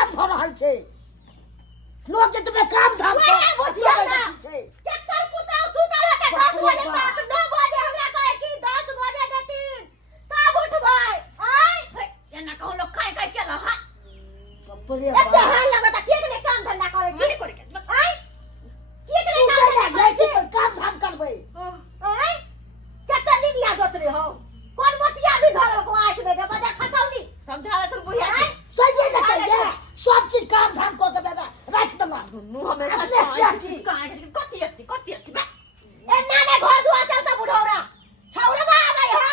प्रेम भ रहल छै लोग जे तुम्हें काम धाम ओए बुझिया ना केकर पुताव सुतल है 10 बजे तक 9 बजे हमरा कहे कि 10 बजे देतीन तब उठबै आय एना कहू लोग खाय खाय केला हा एते हाल लगता के ने काम धंधा करे छी करे के आय के ने काम धंधा करे छी काम धाम करबै आय केते दिन याद होत रे हो कोन मोतिया भी धरल को आंख में बजा खसौली समझाला तुम बुझिया सही है कहिए सब चीज काम धाम को के बेटा राख दूंगा नु हमेशा कथी बे ए नाने घर दुआर चलता बुढ़ौरा छौरा बा गई हो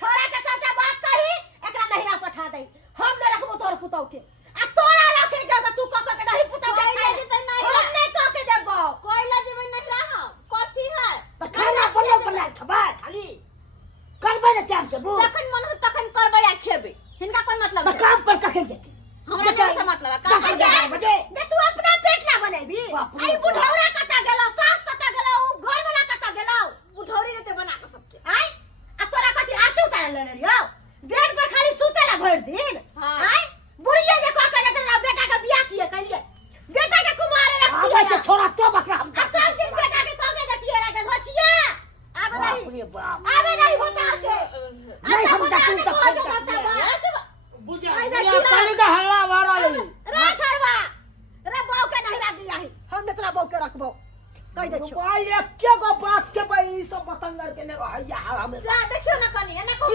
छोरा के साथे बात कही एकरा नहिरा पठा दे हम न रखबो तोर पुतौ के आ तोरा रखे के तू क के नहीं पुतौ के खाई दे नहीं हम नहीं क के देबो कोइला जेबै नहीं रह कथी है त खाना बना खबा खाली करबै न टाइम के बू तखन मन तखन करबै आ खेबै हिनका कोन मतलब है काम पर कखे जेते हमरा कैसे मतलब है काम बजे बे तू अपना पेट ला बनेबी आई बुढ़ौरा कता गेलो सास कता गेलो उ घर वाला कता गेलो बुढ़ौरी ने ते बना के सबके आई आ तोरा कथि आरती उतार ले रियो बेड पर खाली सुतेला भर दिन आई बुढ़िया जे क के देला बेटा के बियाह किए कहिए बेटा के कुमारे रख दिए आगे छोरा तो बकरा हम सब दिन बेटा के क के देतिए रा के घोचिया आबे नहीं बता के नहीं हम डाकू बुझा पानी का हल्ला मारा ले रे छरवा रे बौ के नहीं रा दिया है हम तोरा बौ के रखबो कह दे छो भाई एक गो बात के भाई सब पतंगर के ने रहैया हमें जा देखियो ना कनी एना को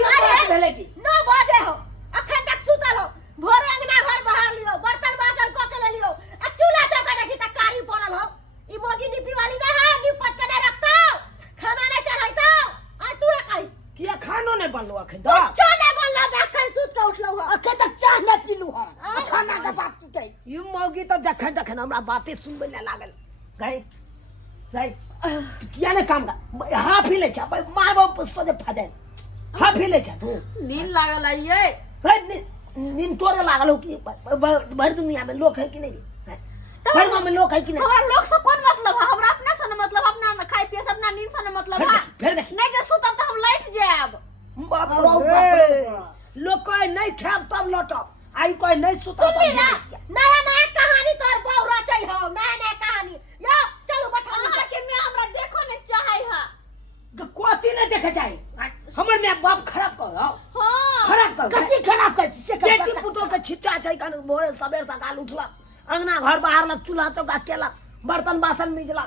भेले की 9 बजे हो अखन तक सुतल हो भोरे अंगना घर बाहर लियो बर्तन बासन क के ले लियो आ चूल्हा चौका देखि त कारी पड़ल हो ई मोगी निपी वाली ना है निपट के नहीं रखतो खाना नहीं चढ़ाइतो आ तू कहि किया खानो नहीं बनलो अखन दा चले बोलला अखन सुत के उठलो हो अखन तक चाह नहीं पीलू है खाना का बात की कही यू मौगी तो जखन जखन हमरा बातें सुनबे न लागल गई किया ने काम का हाफ ही ले जा भाई मां बाप सोजे फजे हाफ ही ले जा तू नींद लागल है ये नींद तोरे लागल हो कि भर दुनिया में लोग है कि नहीं भर गांव में लोग है कि नहीं हमरा लोग से कोन मतलब है हमरा अपना से मतलब अपना खाई पिए अपना नींद से मतलब है फिर देख नहीं जे सुतब त हम लट जाब बाप रे लोग कोई नहीं खाब तब लौटब आई कोई नहीं सुता सुनली ना नया नया कहानी तोर बौ रचै हो नया नया कहानी यो चलो बैठा के मैं हमरा देखो ने चाहै है कोती नहीं देखे जाए हमर में बाप खराब कर हां खराब कर कथि खराब कर से बेटी पुतो के छिच्चा छै कन भोरे सवेर सकाल उठला अंगना घर बाहर लग चूल्हा तो का केला बर्तन बासन मिजला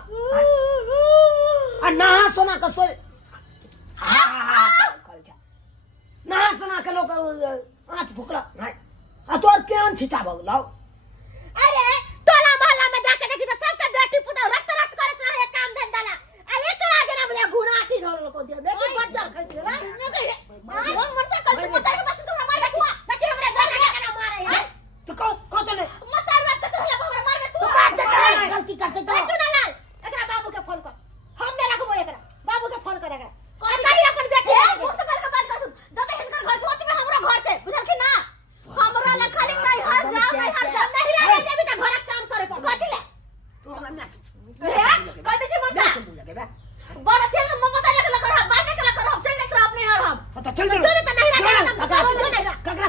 आ नहा सोना का सोए नहा सोना के लोग आंख भुकला आ तोर केन छिचा भगलाओ अरे टोला मोहल्ला में जाके देखी तो सबके बेटी पुता रत करत रहे काम धंधा ला आ एक तरह जना बुझा घुराटी ढोल को दे बेटी बच्चा खैत रे न कहे हम मन से कल पुता के पास तो मार देखुआ देखी हमरा घर के ना मारे है तो को तो ने मत रात के चला हमरा मार तू गलती करते तो तू ना लाल एकरा बाबू के फोन कर हम ने रखबो एकरा बाबू के फोन करेगा कहीं अपन बेटी मुंह से के बात कर जते हिनकर घर छोट में हमरा घर छै बुझल कि ना हमरा ला खाली नहीं हर जा नहीं रह जेबी त घर काम करे पड़ कथि ले तू हमरा ना कह दे छी मत बड़ा खेल में ममता लेके कर बाटे के कर हम चल कर अपने हर हम तो चल तो नहीं रह ककरा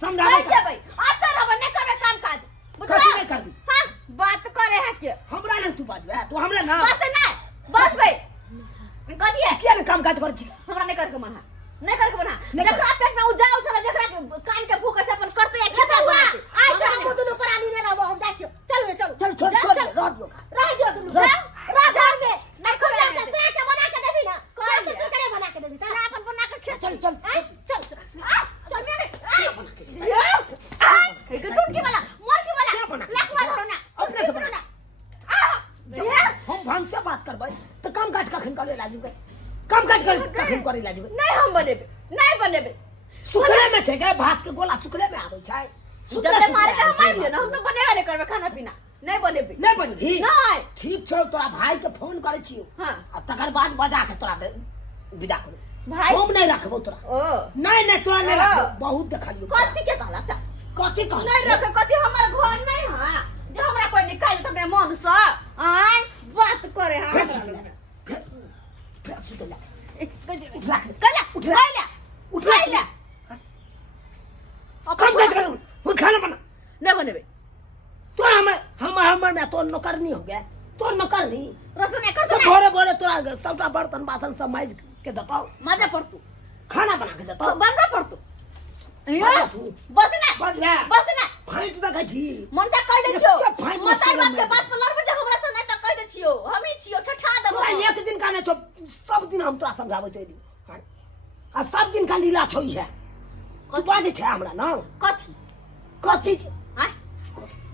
समझा नहीं भाई अब तो रब नहीं करे काम काज कथि नहीं करबी हां बात करे है के हमरा ना तू बात तू हमरा ना बस नहीं बस भाई कथि है किया काम काज कर छी हमरा नहीं करके मना नहीं करके बना जकरा पेट में उजा उठला जकरा कान के फूके से अपन करते है खेता हुआ आज से हम दुनु प्राणी ने रहबो हम जाछियो चल छोड़ रह दियो दुनु राजा में नहीं खोला से के बना के देबी ना कोई से करे बना के देबी सारा अपन बना के खे चल चल मेरे के तुम की वाला मोर की वाला लखवा धरो ना अपने से बना हम भंग से बात करबै तो काम काज कखन करे लाजू गए काम काज कर कखन करे लाजू नहीं हम बनेबे सुखले में छै के भात के गोला सुखले में आबै छै जब मारे के हम मार लियो ना हम तो बनेबे नहीं करबे खाना पीना नहीं बनेबे नहीं ठीक छै तोरा भाई के फोन करे छियो हां आ तकर बाद बजा के तोरा विदा करो भाई हम नहीं रखबो तोरा ओ नहीं तोरा नहीं रखबो बहुत देखलियो कथि के कहला सा कथि कह नहीं रखे कथि हमर घर नहीं हां जो हमरा कोई निकाल त मैं मन से आय बात करे हां फिर सुतला उठा ले काम काज करो वो खाना बना नहीं बनेबे तो हमर में तो नौकरनी हो गया, तो नौकरनी रसोई कर सब भोरे भोरे तोरा सबटा बर्तन बासन सब माइज के देताओ, मजा पड़ तू खाना बना के देताओ। बनना पड़ तू बना तू। बस ना बस बे बस ना फाइट देखै छी मन से कह दे छियो एते फाइट मतार मसाला बाप के में। बात पर लड़बे जे हमरा से नहीं त कह दे छियो हम ही छियो ठठा देबो तोरा एक दिन का नहीं छो, सब दिन हम तोरा समझाबै छी आ सब दिन का लीला छोई है। तू बाजे छै हमरा ना कथी कथी हां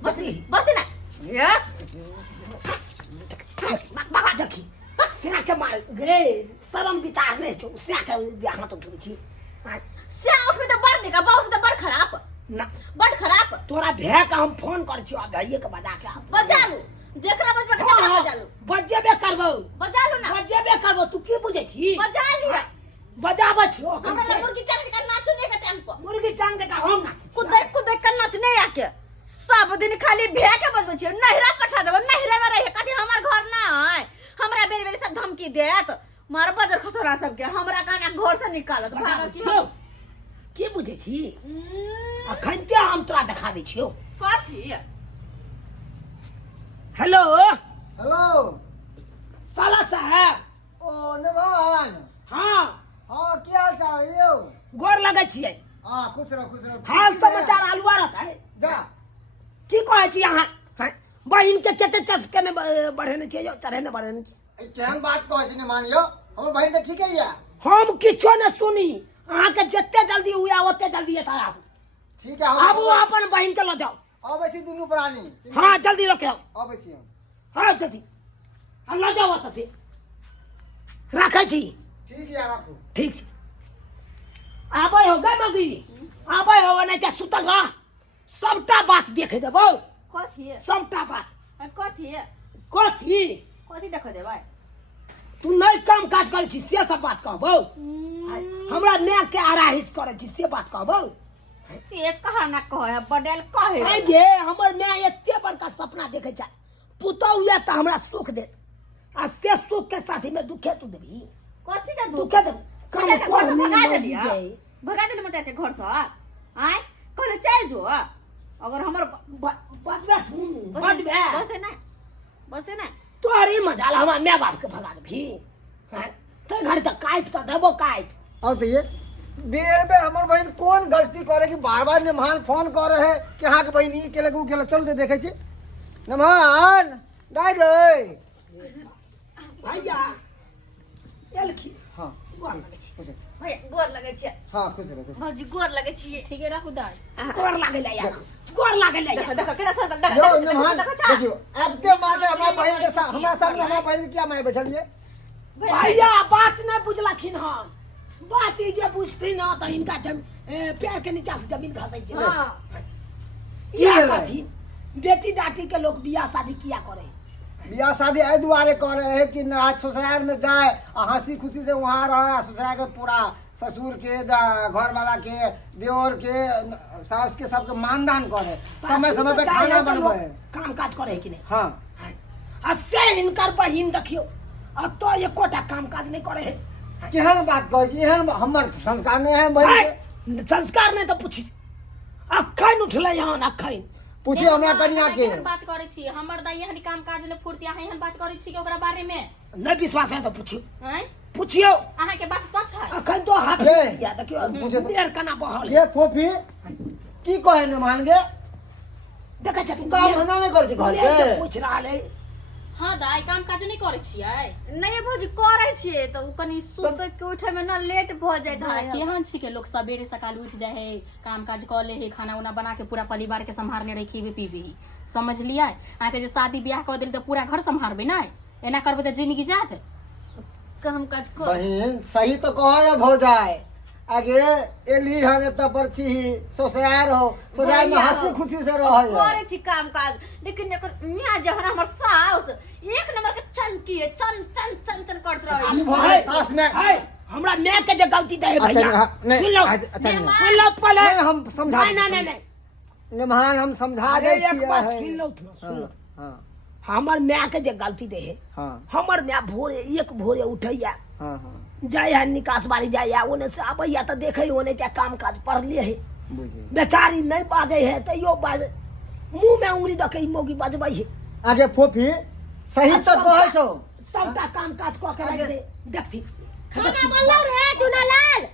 बस बस ना ये बाबा देखी सिया के मार गे शरम बितार नहीं छो, सिया के हाथ तो धुरी छी से उठे तो बड़ निका बहुत तो बड़ खराब ना बड़ खराब तोरा भे का हम फोन कर छियो, अब भैये के बजा के बजा लू देखरा बजबा के देखरा बजा लू बजेबे करबो बजा लू ना बजेबे करबो। तू की बुझै छी बजा ली बजाबै छियो हमरा ला मुर्गी टांग के नाचो नहीं के टांग पर मुर्गी टांग के हम नाच कुदै के नाच नहीं आके सब दिन खाली भे के बजबै छियो नहिरा पठा देबो नहिरा में रहे कथी हमर घर ना है हमरा बेरी बेरी सब धमकी देत मार बजर खसोरा सब के हमरा काना घर से निकालत भागत छियो की बुझै छी अखन ते हम तोरा देखा दै छियो। कथी हेलो हेलो साला साहब ओ नमन हाँ हाँ क्या हाल चाल है यो गोर लगै छियै हाँ खुश रहो हाल समाचार आलुआ रहता है जा की कहै छी अहाँ बहिन के कते चस्के में बढ़ेने छियै जो चढ़ेने बढ़ेने छियै केहन बात कहै छी ने मानियो हमर बहिन तऽ ठीके या हम किछो न सुनी अहाँ के जत्ते जल्दी हुआ ओते जल्दी एता आबू ठीक है आबू अपन बहिन के ल जाओ आबै छी दुनू प्राणी हाँ जल्दी लेके आओ आबै छी हम हाँ जल्दी ल जाओ ओतऽ से राखै छी ठीक है राखू ठीक छै आबै हो गे मगी आबै हो नहीं तऽ सुतल रह सबटा बात देख देबो कथी सबटा बात कथी कथी कथी देखो दे भाई तू नहीं काम काज करे छी से सब बात कहबो हमरा ने के आराहिस करे छी से बात कहबो से कहा ना कहे बडेल कहे आई गे हमर मैं एते बड़का सपना देखे छ पुतौ या त हमरा सुख देत आ से सुख के साथी में दुखे तू देबी कथी के दुख दुखे दे मते के घर से भगा देली मते के घर से आय कहले चल जो अगर हमर बजबे बजबे बसते ना तोरी मजाल हमरा मैं बाप के भगा देबी हैं ते घर त काट त देबो काट अब तो ये बेर बे हमर बहिन कौन गलती करे कि बार बार निमान फोन कर रहे कि हाँ के बहिन ई केले केले चल दे देखे छी निमान डाय गए भैया एलखी हाँ गोर लगे छी भैया गोर लगे छी हाँ खुश रहो भौजी गोर लगे छी ठीक है रखू दाई गोर लागे ले या गोर लागे ले देखो या देखो केना सब यो निमान देखियो अब के मारे हमरा बहिन के साथ हमरा सामने हमरा बहिन के क्या मारे बैठलिए भैया बात नहीं बुझलखिन हम बात ई जे बुझती ना त इनका पैर के नीचा से जमीन खसै छै हां ये कथी बेटी डाटी के लोग बियाह शादी किया करे बियाह शादी एहि दुआरे कर रहे हैं कि ना ससुराल में जाए और हंसी खुशी से वहाँ रहे ससुराल के पूरा ससुर के घर वाला के देवर के सास के सबके मानदान करे समय समय पे खाना बनवे काम काज करे कि नहीं हाँ आ से हिनकर बहिन देखियो आ तो एकोटा काम काज नहीं करे है केहन बात कहै छी एहन हमर संस्कार नहीं है बहिन के संस्कार नहीं तो पूछी अखन उठले यहाँ अखन पूछी हमरा कन्या के बात करे छी हमर दाई एहन काम काज ने फुर्ती अहाँ एहन बात करे छी के ओकरा बारे में नहीं विश्वास है तो पूछियो हैं पूछियो अहाँ के बात सच है अखन तो हाथ हे, या देखियो पूछे तो। बेर कना बहल ये फोफी की कहे न मान गे देखे छथिन काम धंधा नहीं करे छी घर के पूछ रहा है हां दाई काम काज नहीं करे छियै नहीं भौजी करे छिए तो कनी सुत के उठे में ना लेट भ जाय दाई धाय केहन छी के लोग सवेरे सकाल उठ जाए है काम काज कर ले है खाना उना बना के पूरा परिवार के संभालने रही खीबे पीबे ही समझ लिया अहाँ के जे शादी ब्याह कर देल तो पूरा घर संभालबे ना एना करबे तो जिंदगी जात काम काज कर बहिन सही तो कहे भौजाई आगे एली हने त परची ससुराल हो ससुराल में हंसी खुशी से रहे करे छी काम काज लेकिन एकर मियां जहन हमर सास एक नंबर के चनकी है चन चन चन चन करत रहे ई भौजाई सास में है हमरा मैं के जे गलती दे है अच्छा भैया नहीं सुन लो अच्छा नहीं सुन लो पहले नहीं, हम समझा नहीं नहीं नहीं निमान हम समझा अरे दे एक बात सुन लो सुन लो हां हमर मैं के जे गलती दे है हां हमर मैं भोरे एक भोरे उठैया हां हां जाय है निकास बाड़ी जाय ओने से आबैया त देखे ओने क्या काम काज पढ़ले है बुझे बेचारी नहीं बाजे है तो यो बाजे मुंह में उंगली दके मोगी बजबै है आगे फोफी सही तो कहै छौ सबटा काम काज कऽ के रख दे देखथी खाना बनलो रे चुनालाल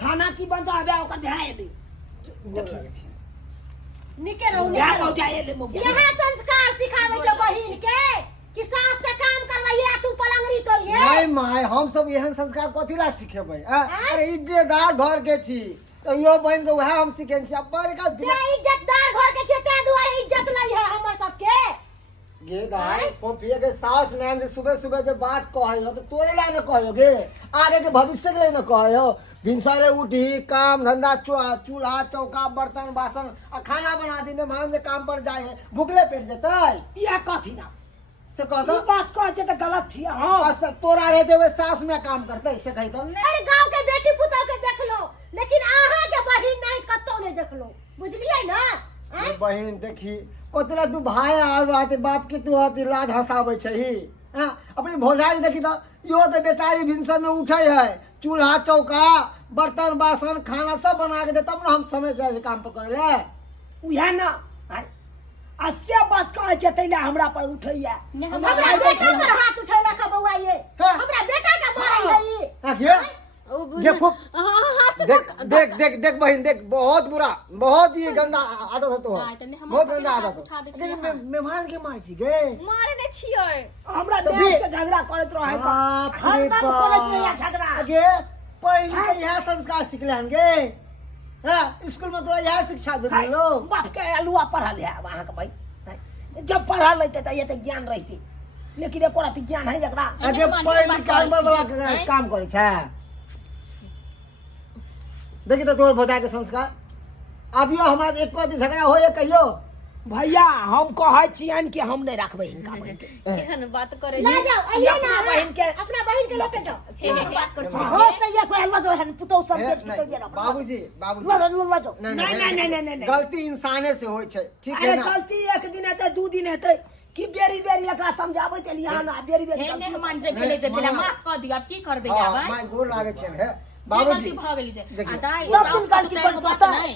खाना की बनता है ओकर ध्यान दे निके रहू क्या निके हो रहू जाए ले मोगी यह संस्कार सिखावे के बहिन के कि सास से काम करवाइए तू पलंगरी तोड़िए नहीं माय हम सब एहन संस्कार कथी ला सिखेबै अरे इज्जतदार घर के छी तो यो बहन के वह हम सिखे छी अब बड़का ते इज्जतदार घर के छे ते दुआरे इज्जत लई है हमर सबके गे गाय पोपिए के सास नैन से सुबह सुबह जो बात कहे हो तो तोरे ला न कहो गे आगे के भविष्य के लिए न कहे हो भिनसारे उठी काम धंधा चूल्हा चौका बर्तन बासन आ खाना बना दी ने मान से काम पर जाए भूखले पेट जतै ये कथी ना से कह दो ई बात कह जे त गलत छी हां बस तोरा रहते हुए सास में काम करते से कही तो अरे गांव के बेटी पुतौ के देख लो लेकिन आहा के बहिन नहीं कतो ने देख लो बुझलिए ना ये बहन देखी कोतला तू भाई आर बात बाप के तू आती लाज हंसाबै छही हां अपनी भौजाई देखी तो यो तो बेचारी भिनसर में उठे है चूल्हा चौका बर्तन बासन खाना सब बना के दे तब ना हम समय जाए काम पर करे ले उहे ना अस्या बात कह जे तैला हमरा पर उठैया हमरा बेटा पर हाथ उठैला का बउआ ये हमरा बेटा का मारल गई आखिए देखो देख देख देख देख बहन देख बहुत ही गंदा आदत है तो बहुत गंदा आदत है मेहमान के मार छी गे मारे ने छियै हमरा देह से झगड़ा करत रहे बाप रे बाप झगड़ा आगे पहले के यह संस्कार सिखलन गे हां स्कूल में तो यह शिक्षा दे लो बाप के अलुआ पढ़ल है वहां के भाई जब पढ़ा लेते त ये त ज्ञान रहती लेकिन एको रात ज्ञान है जकरा आगे पहले काम वाला काम करे छै देखी तो तोर भौजा के संस्कार अभियो हमारा एक को झगड़ा होए कहियो भैया हम कहै छियन कि हम नहीं रखबै इनका बहन के केहन बात करे ले जाओ आइए ना बहन के अपना बहन के लेके जाओ बात कर हो सही है कोई हलवा जो है पुतो सब के पुतो जे रखो बाबूजी नहीं गलती इंसाने से होय छै ठीक है ना गलती एक दिन हेतै दू दिन हेतै कि बेरी बेरी एकरा समझाबै त लिया ना बेरी बेरी हे मेहमान जे भेले जे दिला माफ क दिया की करबे आबै माय गोर लागे छै है बाबूजी भ गेली जे देखिए, दाई सब दिन गलती पर पता नहीं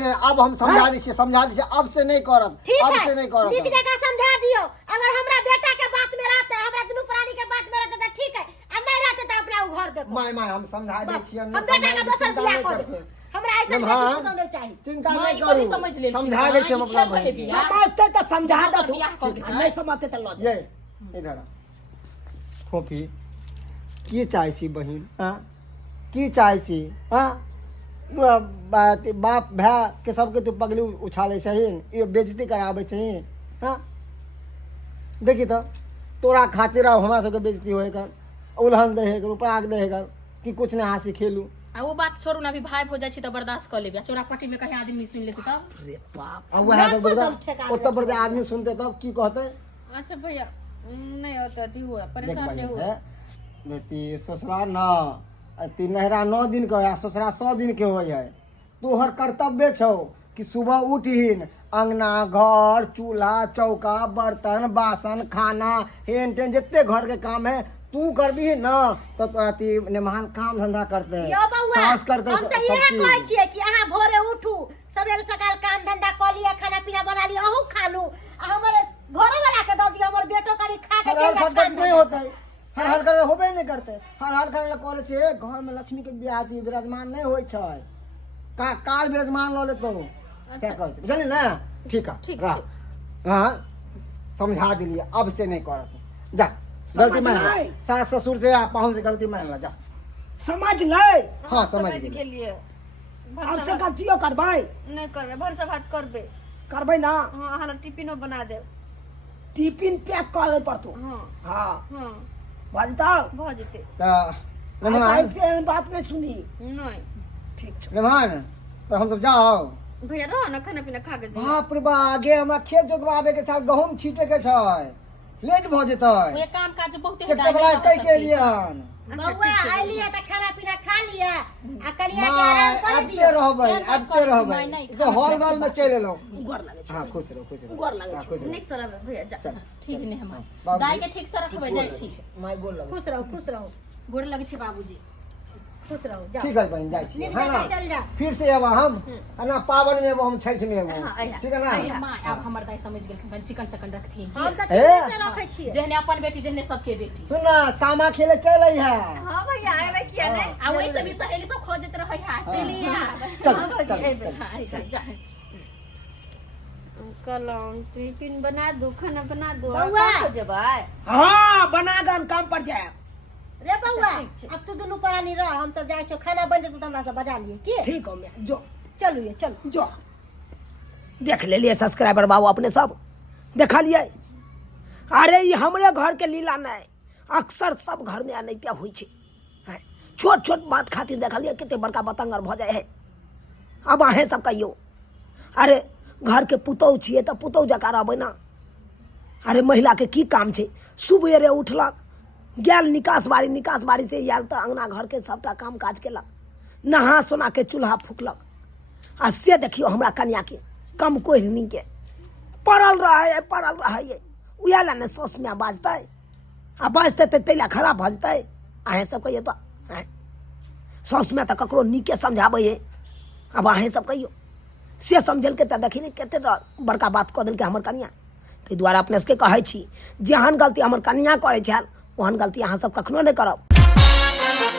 नहीं अब हम समझा दी छियै अब से नहीं करब अब से नहीं करब ठीक जगह समझा दियो अगर हमरा बेटा के बात में रहते हमरा दुनू प्राणी के बात में रहते त ठीक है आ नहीं रहते त अपना घर देखो माय हम समझा दै छियै हम बेटा के दोसर बियाह कर दे हमरा ऐसा नहीं चाहिए चिंता माय नहीं को भी करू समझ ले समझा दै छियै हम अपना बहन के। समझते त समझा दे तू बियाह कऽ के नहीं समझते त ल ये इधर फोफी की चाहै छी बहिन हां की चाहै छी हां बाप भाई के सबके तू पगली उछाले छही ये बेइज्जती कराबै छही हां देखी तो तोरा खातिर हमरा सबके बेइज्जती होए कर उल्हन दे है उपराग दे है कि कुछ नहीं हंसी खेलू आ वो बात छोड़ू ना अभी भाई हो जाय छी त बर्दाश्त कर लेबे चोरापट्टी में कहीं आदमी सुन लेते तब रे बाप अब वह तो उत्तर प्रदेश आदमी सुनते तब की कहते अच्छा भैया नहीं होता थी हुआ देख परेशान भाई नहीं हुआ है बेटी ससुराल न ती नहरा 9 दिन के है ससुरा 100 दिन के होय है तोहर कर्तव्य छौ कि सुबह उठहीन अंगना घर चूल्हा चौका बर्तन बासन खाना हेन टेन जितने घर के काम है तू करबी न तो अति मेहमान काम धंधा करते हैं यो बउआ सास करते हम त सब इहे चीज। कहै छियै कि अहाँ भोरे उठू सबेरे सकाल काम धंधा क लिया खाना पीना बना लिया अहू खा लू आ हमर घरो वाला के द दियो हमर बेटो करी खा के हर चल हर जाता नहीं होता है हर घर होबे नहीं करते हर घर करे छे घर में लक्ष्मी के बियाह दी विराजमान नहीं होय छै का काल विराजमान ल लेतो क्या कहते बुझली ना ठीक है हां समझा दिलिए अब से नहीं करत जा गलती मान ले। सास ससुर से आप पाहुन से गलती मान ला जा समझ ले हाँ समझ के गेली लिए अब से गलतियों करबै नहीं करबे भर से बात करबे करबै ना हां हमरा टिफिनो बना दे टिफिन पैक कर ले पड़तो हां हां हां बाजता भ जेते त मेहमान से बात नहीं सुनी नहीं ठीक छै मेहमान तो हम सब जाओ भैया रहो ना खाना पीना खा के जाइए बाप रे बा आगे हमरा खेत जोतवाबे के छ गहूम छीटे के छ लेट भ जेतै ये काम काज बहुते चट्टा बला कह के लिए हन बउआ आइलिए त खाना पीना खा लिया आ कनिया के आराम कर आबते दियो रहबै तो हॉल वाल में चले लो गोर लागे छै हां खुश रहो गोर लागे हाँ, छै खुश रहो निक सरब भैया जा ठीक नहीं हम बाबूजी। दाई के ठीक से रखबे जाय छी माय बोल लगे खुश रहो गोड़ लगे छी बाबूजी खुश रहो जाओ ठीक है बहन जाए छी नींद है ना चल जा फिर से अब हम है ना पावन में अब हम छठ में अब हाँ, अइहा। ठीक है ना माँ अब हमर दाई समझ गेलखिन चिकन सकन रखथिन हम तो ए। ठीक से रखे छिए जहने अपन बेटी जहने सबके बेटी सुन ना सामा खेले चल आई है हां भैया आए किया नहीं आ वही से भी सहेली सब खोजत रहे है चलिए चल हाँ, चल भौजी, चल अच्छा जा कलम टिफिन बना दो खाना बना दो बउआ। हो जबाय हाँ बना गन काम पर जाए रे बउआ अब तो दुनू परानी रह हम सब जाय छो खाना बन जेतो त हमरा सब बजा लिए की ठीक हो मैं जो चलू ये चलो जो देख ले लिए सब्सक्राइबर बाबू अपने सब देखा लिए अरे ये हमरे घर के लीला नहीं अक्सर सब घर में अनैतिया हुई छे हैं। छोट छोट बात खातिर देख लिए कितने बड़का बतंगर भ जाए है अब अहें सब कहियो अरे घर के पुतौह छिए तो पुतौह जका रहबै ना अरे महिला के की काम छे सुबेरे उठलक गेल निकास बाड़ी से आयल तो अंगना घर के सबटा काम काज केलक नहा सोना के चूल्हा फूकलक आ से देखियो हमरा कन्या के कम कोहनी के पड़ल रहे उहे ला ने सौस में बाजतै आ बाजतै तऽ तैला खराब भऽ जेतै अहें सब कहियो तो सौस में तो ककरो नीके समझाबै है अब अहें सब कहियो से समझलकै तऽ देखी कते बड़का बात कऽ देलकै हमर कन्या ताहि दुआरे अपने सबके कहै छी जेहन गलती हमर कन्या करै छल ओहन गलती अहाँ सब कखनो नहि करब